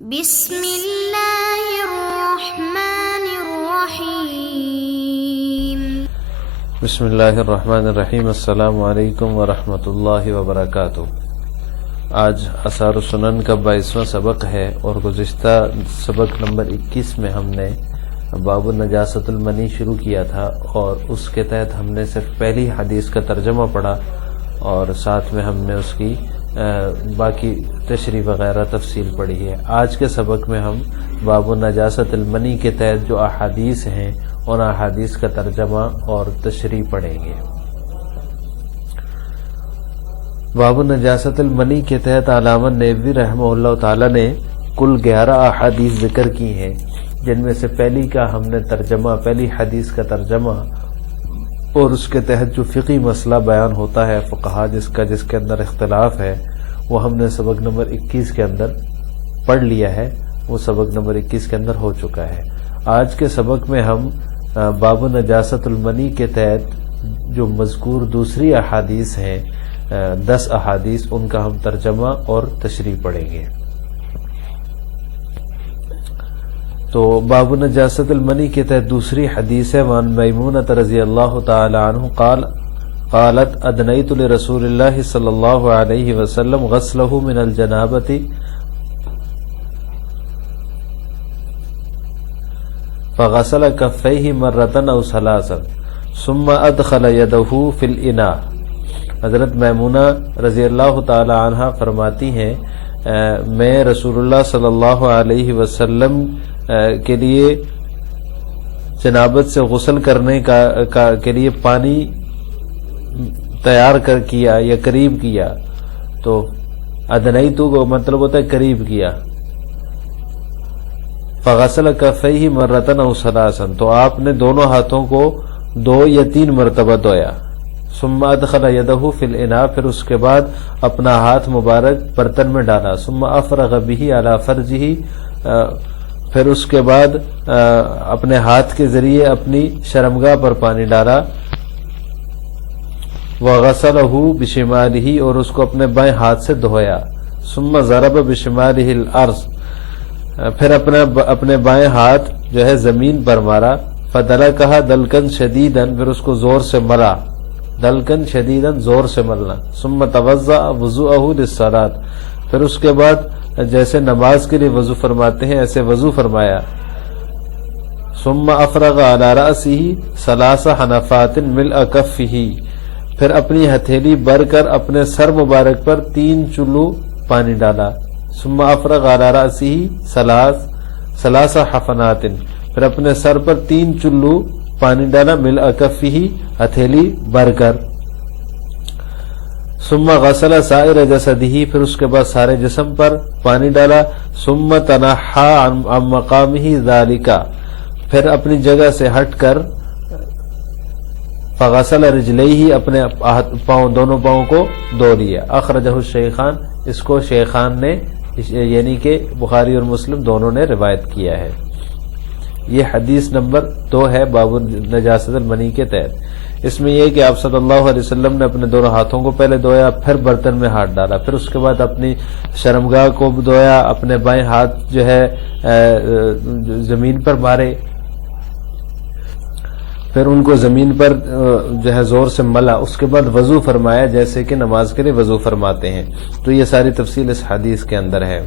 بسم اللہ الرحمن الرحیم۔ بسم اللہ الرحمن الرحیم۔ السلام علیکم ورحمۃ اللہ وبرکاتہ۔ آج آثار السنن کا 22واں سبق ہے اور گزشتہ سبق نمبر 21 میں ہم نے باب نجاست المنی شروع کیا تھا اور اس کے تحت ہم نے صرف پہلی حدیث کا ترجمہ پڑھا اور ساتھ میں ہم نے اس کی باقی تشریح وغیرہ تفصیل پڑھی ہے۔ آج کے سبق میں ہم باب نجاست المنی کے تحت جو احادیث ہیں ان احادیث کا ترجمہ اور تشریح پڑھیں گے۔ باب نجاست المنی کے تحت علامہ نیووی رحمہ اللہ تعالی نے کل 11 احادیث ذکر کی ہیں، جن میں سے پہلی کا ہم نے ترجمہ، پہلی حدیث کا ترجمہ اور اس کے تحت جو فقہی مسئلہ بیان ہوتا ہے فقہا جس کے اندر اختلاف ہے وہ ہم نے سبق نمبر 21 کے اندر پڑھ لیا ہے، وہ سبق نمبر 21 کے اندر ہو چکا ہے۔ آج کے سبق میں ہم باب نجاست المنی کے تحت جو مذکور دوسری احادیث ہیں 10 احادیث، ان کا ہم ترجمہ اور تشریح پڑھیں گے۔ تو باب نجاست المنی کے تحت دوسری حدیث ہے وان میمونۃ رضی اللہ تعالی عنہ قالت ادنیت لرسول اللہ صلی اللہ علیہ وسلم غسلہ من الجنابۃ فغسل کفیہ مرۃ او ثلاثا ثم ادخل یدہ فی الاناء۔ حضرت میمونہ رضی اللہ تعالی عنہ فرماتی ہیں میں رسول اللہ صلی اللہ علیہ وسلم کے لیے جنابت سے غسل کرنے کے لیے پانی تیار کیا یا قریب کیا، تو ادنیتو کو مطلب ہوتا ہے قریب کیا، فغسل کفیہ مرۃ او ثلاثا، تو آپ نے دونوں ہاتھوں کو 2 یا 3 مرتبہ دھویا، ثم ادخل یدہ فی الاناء، پھر اس کے بعد اپنا ہاتھ مبارک برتن میں ڈالا، ثم افرغ بہ علی فرجہ، پھر اس کے بعد اپنے ہاتھ کے ذریعے اپنی شرمگاہ پر پانی ڈالا، وغسلہ بشمالہ، اور اس کو اپنے بائیں ہاتھ سے دھویا، ثم ضرب بشمالہ الارض، پھر اپنے بائیں ہاتھ جو ہے زمین پر مارا، فدلکہ دلکن شدیدا، پھر اس کو زور سے ملا، دلکن شدیدا زور سے ملنا، ثم توضأ وضوءہ للصلاۃ، پھر اس کے بعد جیسے نماز کے لیے وضو فرماتے ہیں ایسے وضو فرمایا، ثم افرغ علی رأسہ 3 حنفات ملء کفہ، پھر اپنی ہتھیلی بھر کر اپنے سر مبارک پر 3 چلو پانی ڈالا، ثم افرغ علی رأسہ 3 حفنات، پھر اپنے سر پر 3 چلو پانی ڈالا، ملء کفہ ہتھیلی بھر کر، ثم غسل سائر جسدہ، پھر اس کے بعد سارے جسم پر پانی ڈالا، ثم تنحى عن مقامہ ذالک، پھر اپنی جگہ سے ہٹ کر فغسل رجلیہ، اپنے دونوں پاؤں کو دھو لیا۔ اخرجہ الشیخان، اس کو شیخان نے یعنی کہ بخاری اور مسلم دونوں نے روایت کیا ہے۔ یہ حدیث نمبر 2 ہے باب نجاست المنی کے تحت۔ اس میں یہ کہ آپ صلی اللہ علیہ وسلم نے اپنے دونوں ہاتھوں کو پہلے دھویا، پھر برتن میں ہاتھ ڈالا، پھر اس کے بعد اپنی شرمگاہ کو دھویا، اپنے بائیں ہاتھ جو ہے زمین پر مارے، پھر ان کو زمین پر جو ہے زور سے ملا، اس کے بعد وضو فرمایا جیسے کہ نماز کے لیے وضو فرماتے ہیں۔ تو یہ ساری تفصیل اس حدیث کے اندر ہے۔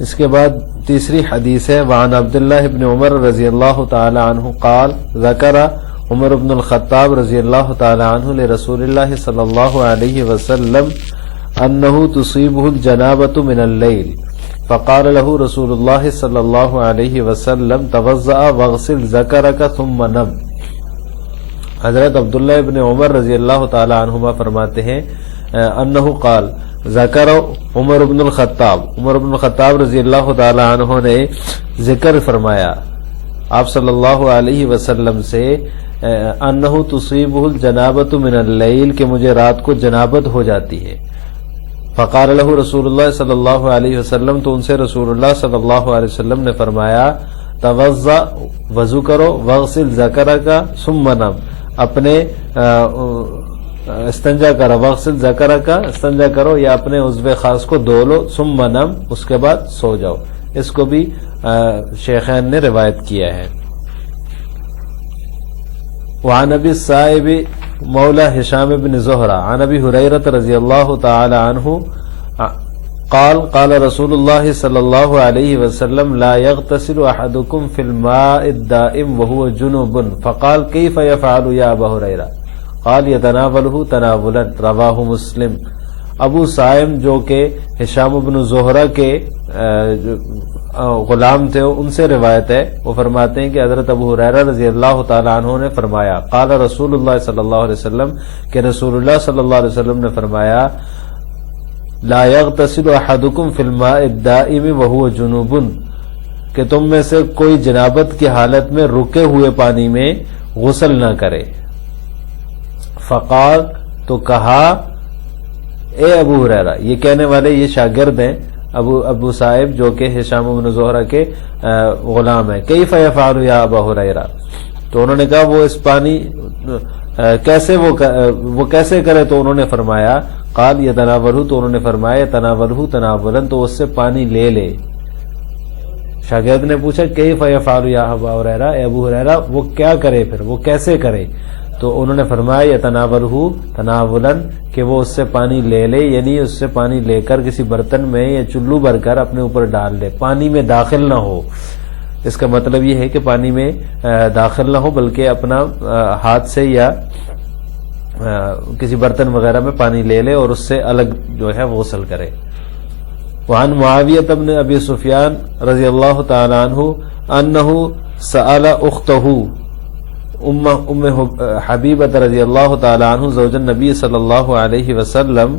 اس کے بعد تیسری حدیث ہے وعن عبداللہ بن عمر رضی اللہ تعالی عنہ قال ذکر عمر بن الخطاب رضی اللہ تعالی عنہ لرسول اللہ صلی اللہ علیہ وسلم انہ تصیبہ الجنابۃ من اللیل فقال له رسول اللہ صلی اللہ علیہ وسلم توضأ واغسل ذکرک ثم نم۔ حضرت عبداللہ بن عمر رضی اللہ تعالی عنہما فرماتے ہیں انہ قال ذکر عمر بن الخطاب رضی اللہ تعالی عنہ نے ذکر فرمایا آپ صلی اللہ علیہ وسلم سے انہ تصیبہ الجنابۃ من اللیل، کہ مجھے رات کو جنابت ہو جاتی ہے، فقال له رسول اللہ صلی اللہ علیہ وسلم، تو ان سے رسول اللہ صلی اللہ علیہ وسلم نے فرمایا توضأ وضو کرو، واغسل ذکرک ثم نم، اپنے استنجا کرو، وغسل ذکرک، استنجا کرو یا اپنے عضو خاص کو دھو لو، ثم نم، اس کے بعد سو جاؤ. اس کو بھی شیخین نے روایت کیا ہے. وعن ابی السائب مولا ہشام بن زہرہ عن ابی ہریرہ رضی اللہ تعالی عنہ قال قال رسول اللہ صلی اللہ علیہ وسلم لا يغتسل احدكم في الماء الدائم وهو جنوب فقال كيف يفعل يا ابا ہریرہ قال يتناوله تناولا رواہ مسلم. ابو سائم جو کہ ہشام بن زہرہ کے غلام تھے ان سے روایت ہے، وہ فرماتے ہیں کہ حضرت ابو ہریرہ رضی اللہ تعالی عنہ نے فرمایا قال رسول اللہ صلی اللہ علیہ وسلم کہ رسول اللہ صلی اللہ علیہ وسلم نے فرمایا لا يغتسل احدكم في الماء الدائم وهو جنوب، کہ تم میں سے کوئی جنابت کی حالت میں رکے ہوئے پانی میں غسل نہ کرے. فقال، تو کہا اے ابو ہریرہ، یہ کہنے والے یہ شاگرد ہیں ابو صاحب جو کہ ہشام بن زہرہ کے غلام ہیں. کیف یفعل یا ابا ہریرہ، تو انہوں نے کہا وہ اس پانی کیسے وہ کیسے کرے، تو انہوں نے فرمایا قال یتناولہ، تو انہوں نے فرمایا یتناولہ تناولا، تو اس سے پانی لے لے. شاگرد نے پوچھا کیف یفعل یا ابا ہریرہ، اے ابو ہریرہ وہ کیا کرے، پھر وہ کیسے کرے، تو انہوں نے فرمایا یتناولہ تناولا، کہ وہ اس سے پانی لے لے، یعنی اس سے پانی لے کر کسی برتن میں یا چلو بھر کر اپنے اوپر ڈال لے، پانی میں داخل نہ ہو. اس کا مطلب یہ ہے کہ پانی میں داخل نہ ہو بلکہ اپنا ہاتھ سے یا کسی برتن وغیرہ میں پانی لے لے اور اس سے الگ جو ہے غسل کرے. وعن معاویہ بن ابی سفیان رضی اللہ تعالی عنہ انہ سأل اختہ ام حبیبہ رضی اللہ تعالی عنہ زوج النبی صلی اللہ علیہ وسلم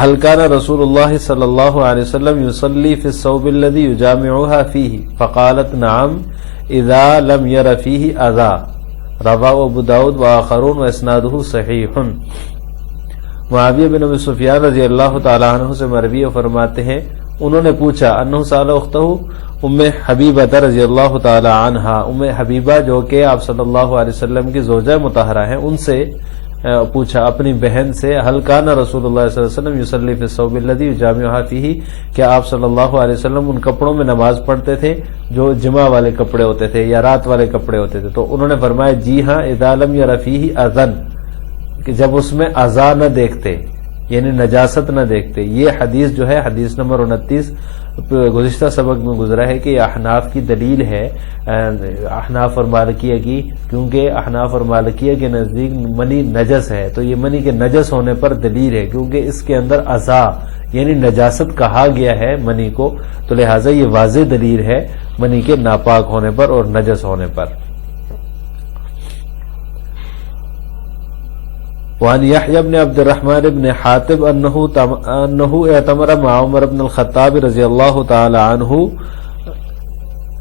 هل كان رسول الله صلی اللہ علیہ وسلم يصلي في الثوب الذي يجامعها فيه فقالت نعم اذا لم ير فيه اذى رواه ابو داود واخرون واسناده صحیح. معاویہ بن ابی سفیان رضی اللہ تعالی عنہ سے مروی فرماتے ہیں انہوں نے پوچھا انہ سأل اختہ ام حبیبہ رضی اللہ تعالی عنہا، ام حبیبہ جو کہ آپ صلی اللہ علیہ وسلم کی زوجہ مطہرہ ہیں، ان سے پوچھا اپنی بہن سے هل كان رسول اللہ صلی اللہ علیہ وسلم يصلي في الثوب الذي يجامعها فيه، کیا آپ صلی اللہ علیہ وسلم ان کپڑوں میں نماز پڑھتے تھے جو جمع والے کپڑے ہوتے تھے یا رات والے کپڑے ہوتے تھے. تو انہوں نے فرمایا جی ہاں اذا لم ير فيه اذى، کہ جب اس میں اذى نہ دیکھتے یعنی نجاست نہ دیکھتے. یہ حدیث جو ہے حدیث نمبر 29 گزشتہ سبق میں گزرا ہے کہ یہ احناف کی دلیل ہے، احناف اور مالکیہ کی، کیونکہ احناف اور مالکیہ کے نزدیک منی نجس ہے، تو یہ منی کے نجس ہونے پر دلیل ہے کیونکہ اس کے اندر اذى یعنی نجاست کہا گیا ہے منی کو، تو لہٰذا یہ واضح دلیل ہے منی کے ناپاک ہونے پر اور نجس ہونے پر. وعن يحيى بن عبد الرحمن بن حاتب انه اعتمر مع عمر بن الخطاب رضی اللہ تعالی عنہ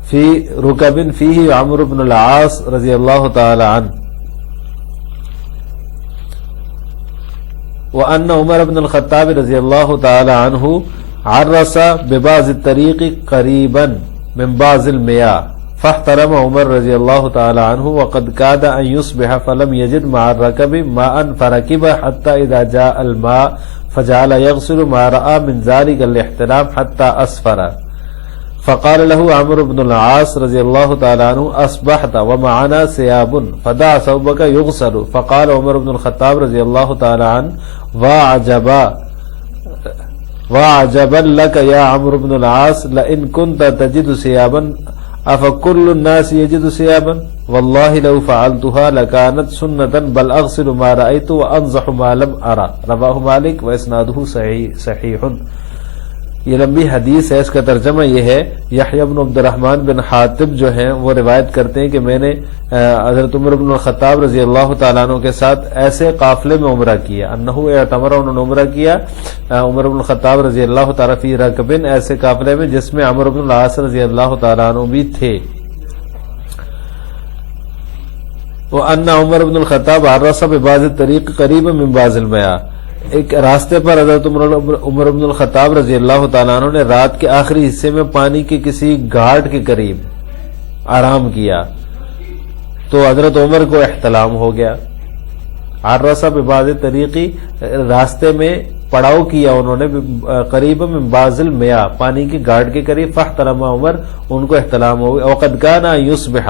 في ركب فيه عمرو بن العاص رضی اللہ تعالی عنہ، وان عمر بن الخطاب رضی اللہ تعالی عنہ عرس ببعض الطريق قريبا من بعض المياه فاحترم عمر رضی اللہ تعالی عنہ وقد كاد ان يصبح فلم يجد مع الركب ماء فركب حتى اذا جاء الماء فجعل يغسل ما راى من ذلك الاحترام حتى اسفر. فقال له عمرو بن العاص رضی اللہ تعالی عنہ اصبحت ومعنا ثياب فدع ثوبك يغسل. فقال عمر بن الخطاب رضی اللہ تعالی عنہ وعجبا لك يا عمرو بن العاص لئن كنت تجد ثيابا افکل الناس یجد ثيابا والله لو فعلتها لكانت سنة بل اغسل ما رأيت وانضح ما لم ارى رواه مالک واسناده صحیح. یہ لمبی حدیث ہے، اس کا ترجمہ یہ ہے یحییٰ بن عبد الرحمن بن حاتب جو ہیں وہ روایت کرتے ہیں کہ میں نے حضرت عمر بن الخطاب رضی اللہ تعالیٰ عنہ کے ساتھ ایسے قافلے میں عمرہ کیا، انہو اعتمر، انہوں نے عمرہ کیا عمر بن الخطاب رضی اللہ تعالیٰ فی رکبن، ایسے قافلے میں جس میں عمرو بن العاص رضی اللہ تعالیٰ عنہ بھی تھے. وان عمر بن الخطاب عرس ببعض الطريق قریبا من بعض المياه، ایک راستے پر حضرت عمر بن الخطاب رضی اللہ تعالیٰ عنہ نے رات کے آخری حصے میں پانی کے کسی گھاٹ کے قریب آرام کیا تو حضرت عمر کو احتلام ہو گیا. عرصہ ببعض طریقی، راستے میں پڑاؤ کیا انہوں نے، قریب من بعض المیا، پانی کی گاڑ کے قریب، فاحتلم عمر، ان کو احتلام ہو گیا، وقد کان یصبح،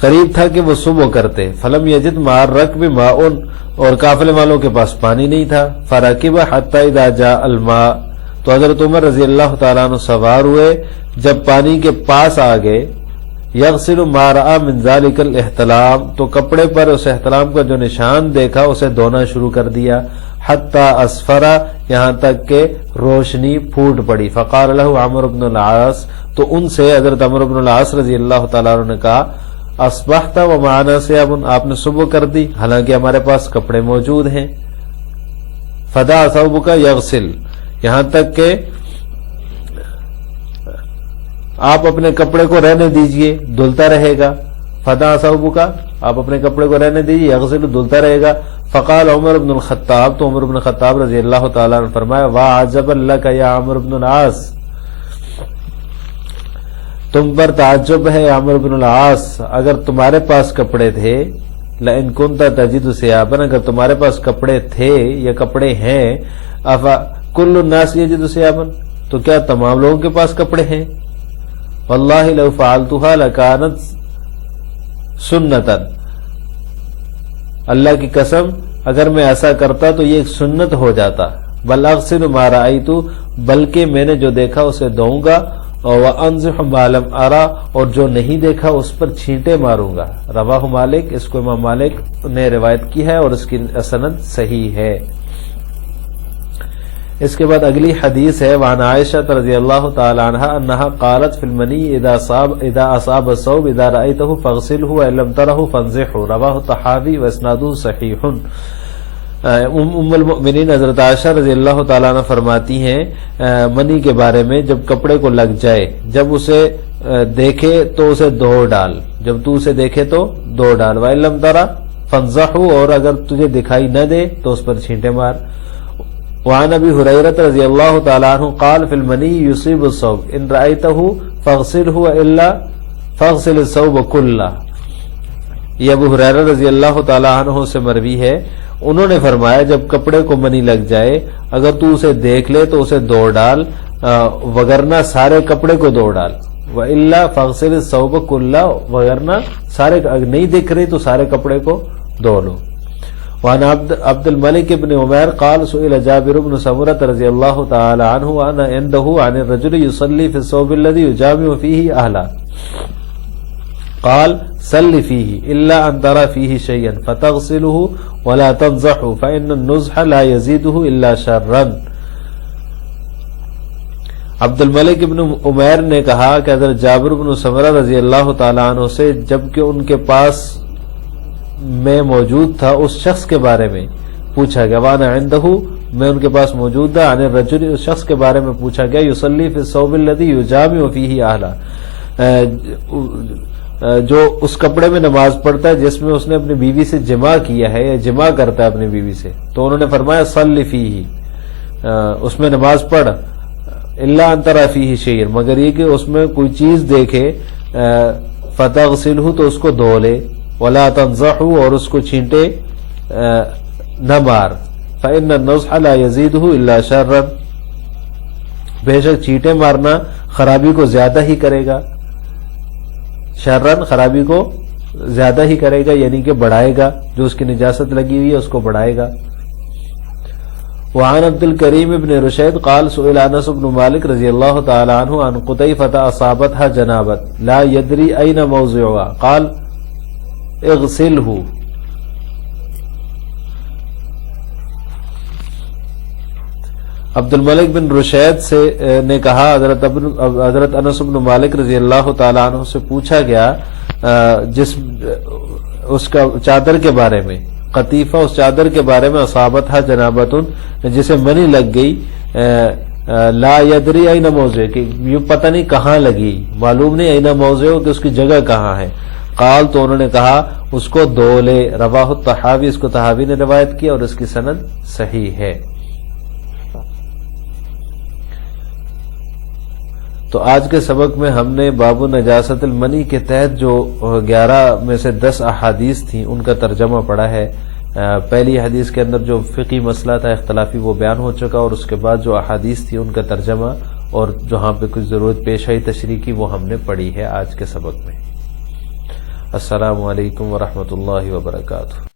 قریب تھا کہ وہ صبح کرتے، فلم یجد مع الرکب ماء، اور قافلے والوں کے پاس پانی نہیں تھا، فرکب حتی اذا جاء الماء، تو حضرت عمر رضی اللہ تعالیٰ عنہ سوار ہوئے، جب پانی کے پاس آ گئے، یغسل ما رأى من ذلك الاحتلام، تو کپڑے پر اس احتلام کا جو نشان دیکھا اسے دھونا شروع کر دیا، حتی اسفرا، یہاں تک کہ روشنی پھوٹ پڑی، فقال له عمرو بن العاص، تو ان سے حضرت عمرو بن العاص رضی اللہ تعالیٰ عنہ نے کہا، اصبحت ومعنا ثياب، آپ نے صبح کر دی حالانکہ ہمارے پاس کپڑے موجود ہیں، فدع ثوبک یغسل، یہاں تک کہ آپ اپنے کپڑے کو رہنے دیجئے، دھلتا رہے گا، فدع ثوبک، آپ اپنے کپڑے کو رہنے دیجئے، یغسل، دھلتا رہے گا، فقال عمر بن الخطاب، تو عمر بن الخطاب رضی اللہ تعالیٰ عنہ فرمایا، وعجبا لک یا عمر بن العاص، تم پر تعجب ہے عمرو بن العاص، اگر تمہارے پاس کپڑے تھے، لئن کنت تجد ثيابا، اگر تمہارے پاس کپڑے تھے یا کپڑے ہیں، افا کل الناس یجد ثيابا، تو کیا تمام لوگوں کے پاس کپڑے ہیں، واللہ لو فعلتها لکانت سنتا، اللہ کی قسم اگر میں ایسا کرتا تو یہ ایک سنت ہو جاتا، بل اغسل ما رأیت، بلکہ میں نے جو دیکھا اسے دھوؤں گا، وَأَنزِحُ مَا لَمْ أَرَى، اور جو نہیں دیکھا اس پر چھینٹے ماروں گا، رواہ مالک، اس کو امام مالک نے روایت کی ہے اور اس کی سند صحیح ہے۔ اس کے بعد اگلی حدیث ہے، وعن عائشہ رضی اللہ تعالی عنہا انہا قالت فی المنی اذا اصاب الثوب اذا رأیتہ فاغسلہ وان لم ترہ فانزحہ، رواہ الطحاوی واسنادہ صحیح۔ ام المؤمنین حضرت عائشہ رضی اللہ تعالیٰ عنہ فرماتی ہیں منی کے بارے میں، جب کپڑے کو لگ جائے، جب اسے دیکھے تو اسے دھو ڈال، جب تو اسے دیکھے تو دھو ڈال، وَإِن لَمْ تَرَ فَانزَحُ، اور اگر تجھے دکھائی نہ دے تو اس پر چھینٹے مار۔ وعن ابی ہریرہ رضی اللہ تعالیٰ عنہ قال فی المنی یصیب الثوب ان رأیتہ فاغسلہ والا فاغسل الثوب کلہ، یہ ابو ہریرہ رضی اللہ تعالیٰ عنہ سے مروی ہے، انہوں نے فرمایا جب کپڑے کو منی لگ جائے، اگر تو اسے دیکھ لے تو اسے دھو ڈال، وگرنہ سارے کپڑے کو دھو ڈال، وَإِلَّا فَاغْسِلِ الثَّوْبَ كُلَّهُ، وگرنہ سارے، اگر نہیں دکھ رہی تو سارے کپڑے کو دھو لو۔ وعن عبد الملک بن عمیر قال سئل جابر بن سمرہ رضی اللہ تعالی عنہ وانا عنده عن الرجل يصلي في الثوب الذي يجامع فيه اهله، قال صل فيه الا ان ترى فيه شيئا فتغسله ولا تنزحه فان النزح لا يزيده الا شرا۔ عبد الملک بن عمیر نے کہا کہ حضرت جابر بن سمرہ رضی اللہ تعالی عنہ سے جبکہ ان کے پاس میں موجود تھا اس شخص کے بارے میں پوچھا گیا، وانا عنده، میں ان کے پاس موجود تھا، عن الرجل، اس شخص کے بارے میں پوچھا گیا، یصلی فی الثوب الذی یجامع فیہ اہلہ، جو اس کپڑے میں نماز پڑھتا ہے جس میں اس نے اپنی بیوی سے جماع کیا ہے یا جماع کرتا ہے اپنی بیوی سے، تو انہوں نے فرمایا صلی فیہ، اس میں نماز پڑھ، الا ان تری فیہ شیئا، مگر یہ کہ اس میں کوئی چیز دیکھے، فتغسلہ، تو اس کو دھو لے، ولا تنزحہ، اور اس کو چھینٹے نہ مار، فإن النزح لا يزيده الا شرا، بے شک چھینٹے مارنا خرابی کو زیادہ ہی کرے گا، شرن، خرابی کو زیادہ ہی کرے گا، یعنی کہ بڑھائے گا، جو اس کی نجاست لگی ہوئی ہے اس کو بڑھائے گا۔ وعن عبد الکریم بن رشید قال سئل انس بن مالک رضی اللہ تعالی عنہ عن قطیفة اصابتها جنابت لا يدری این موضعها قال اغسلہ۔ عبد الملک بن رشید سے نے کہا حضرت انس بن مالک رضی اللہ تعالیٰ عنہ سے پوچھا گیا جس اس کا چادر کے بارے میں، قطیفہ، اس چادر کے بارے میں، اصابتها جنابت، جسے منی لگ گئی، لا یدری این موضع، کہ یہ پتہ نہیں کہاں لگی، معلوم نہیں این موضع کہ اس کی جگہ کہاں ہے، قال، تو انہوں نے کہا اس کو دھو لے، رواہ الطحاوی، اس کو طحاوی نے روایت کیا اور اس کی سند صحیح ہے۔ تو آج کے سبق میں ہم نے باب نجاست المنی کے تحت جو 11 میں سے 10 احادیث تھیں ان کا ترجمہ پڑھا ہے. پہلی حدیث کے اندر جو فقہی مسئلہ تھا اختلافی وہ بیان ہو چکا، اور اس کے بعد جو احادیث تھی ان کا ترجمہ اور جہاں پہ کچھ ضرورت پیش آئی تشریح کی وہ ہم نے پڑھی ہے آج کے سبق میں. السلام علیکم ورحمۃ اللہ وبرکاتہ.